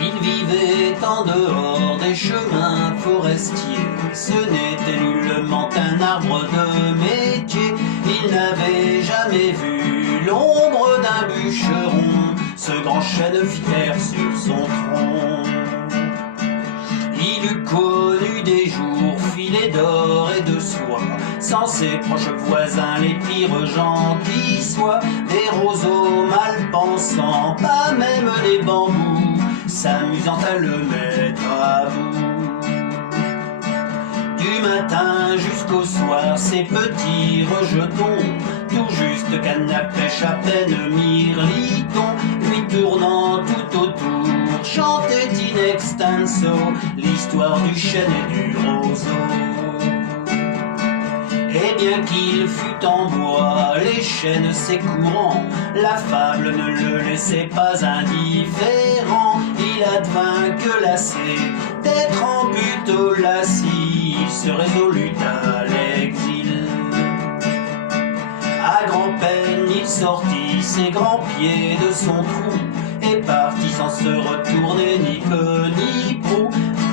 Il vivait en dehors des chemins forestiers. Ce n'était nullement un arbre de métier. Il n'avait jamais vu l'ombre d'un bûcheron, ce grand chêne fier sur son tronc. Il eût connu des jours filés d'or et de soie, sans ses proches voisins les pires gens qui soient. Des roseaux mal pensants, pas même des bambous, s'amusant à le mettre à bout. Du matin jusqu'au soir, ces petits rejetons, tout juste canne à pêche, à peine mirliton, lui tournant tout autour, chantait in extenso l'histoire du chêne et du roseau. Et bien qu'il fût en bois, les chênes ses courants, la fable ne le laissait pas indifférent. Il advint que lassé d'être en butolassie, il se résolut à l'exil. À grand-peine il sortit ses grands pieds de son trou et partit sans se retourner ni peu ni prou.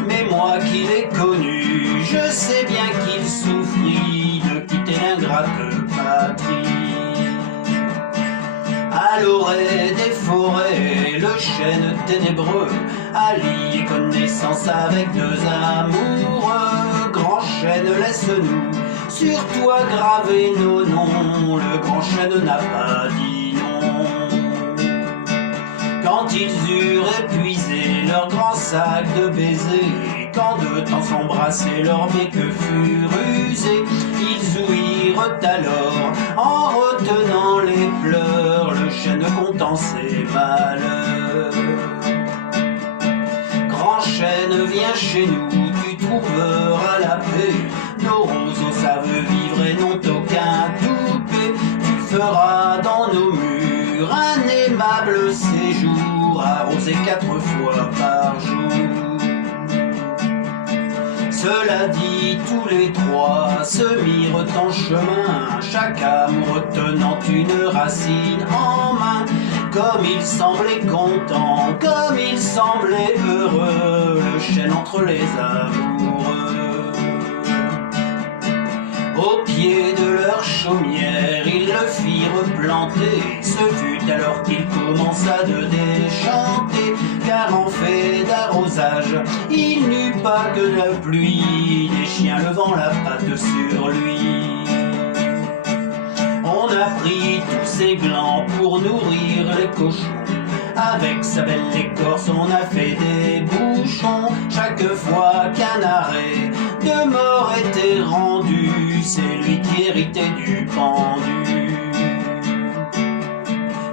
Mais moi qui l'ai connu, je sais bien qu'il souffrit de quitter l'ingrate patrie. À l'orée des forêts, le chêne ténébreux a lié connaissance avec deux amoureux. Grand chêne, laisse-nous sur toi graver nos noms, le grand chêne n'a pas dit non. Quand ils eurent épuisé leur grand sac de baisers, quand de temps s'embrassaient leurs becs furent usés, ils ouïrent alors, en retenant les pleurs, le chêne content ses malheurs. Grand chêne, viens chez nous, tu trouveras la paix, nos roseaux savent vivre et n'ont aucun toupet. Tu feras dans nos murs un aimable séjour, arrosé 4 fois par jour. Cela dit, tous les trois se mirent en chemin, chaque amoureux tenant une racine en main. Comme il semblait content, comme il semblait heureux, le chêne entre les amoureux. Au pied de leur chaumière, ils le firent planter. Ce fut alors qu'il commença de déchanter, car en fait d'arrosage, il n'eut pas que la pluie, des chiens levant la patte sur lui. On a pris tous ses glands pour nourrir les cochons, avec sa belle écorce on a fait des bouchons. Chaque fois qu'un arrêt de mort était rendu, c'est lui qui héritait du pendu.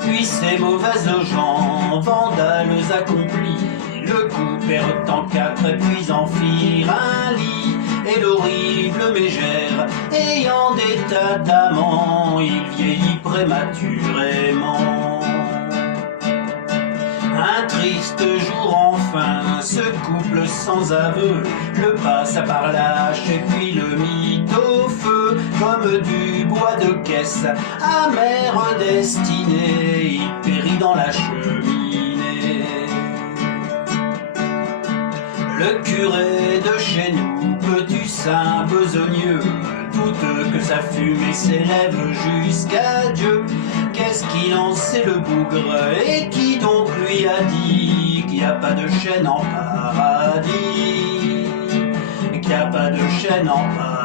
Puis ces mauvaises gens, vandales accomplis, le coupèrent en 4 et puis en firent un lit. Et l'horrible mégère, ayant des tas d'amants, il vieillit prématurément. Un triste jour enfin, ce couple sans aveu le passa par lâche et puis le mit au feu. Comme du bois de caisse, amère destinée, il périt dans la cheminée. Le curé de chez nous, petit saint besogneux, doute que sa fumée s'élève jusqu'à Dieu. Qu'est-ce qu'il en sait le bougre, et qui donc lui a dit qu'il n'y a pas de chêne en paradis, qu'il n'y a pas de chêne en paradis.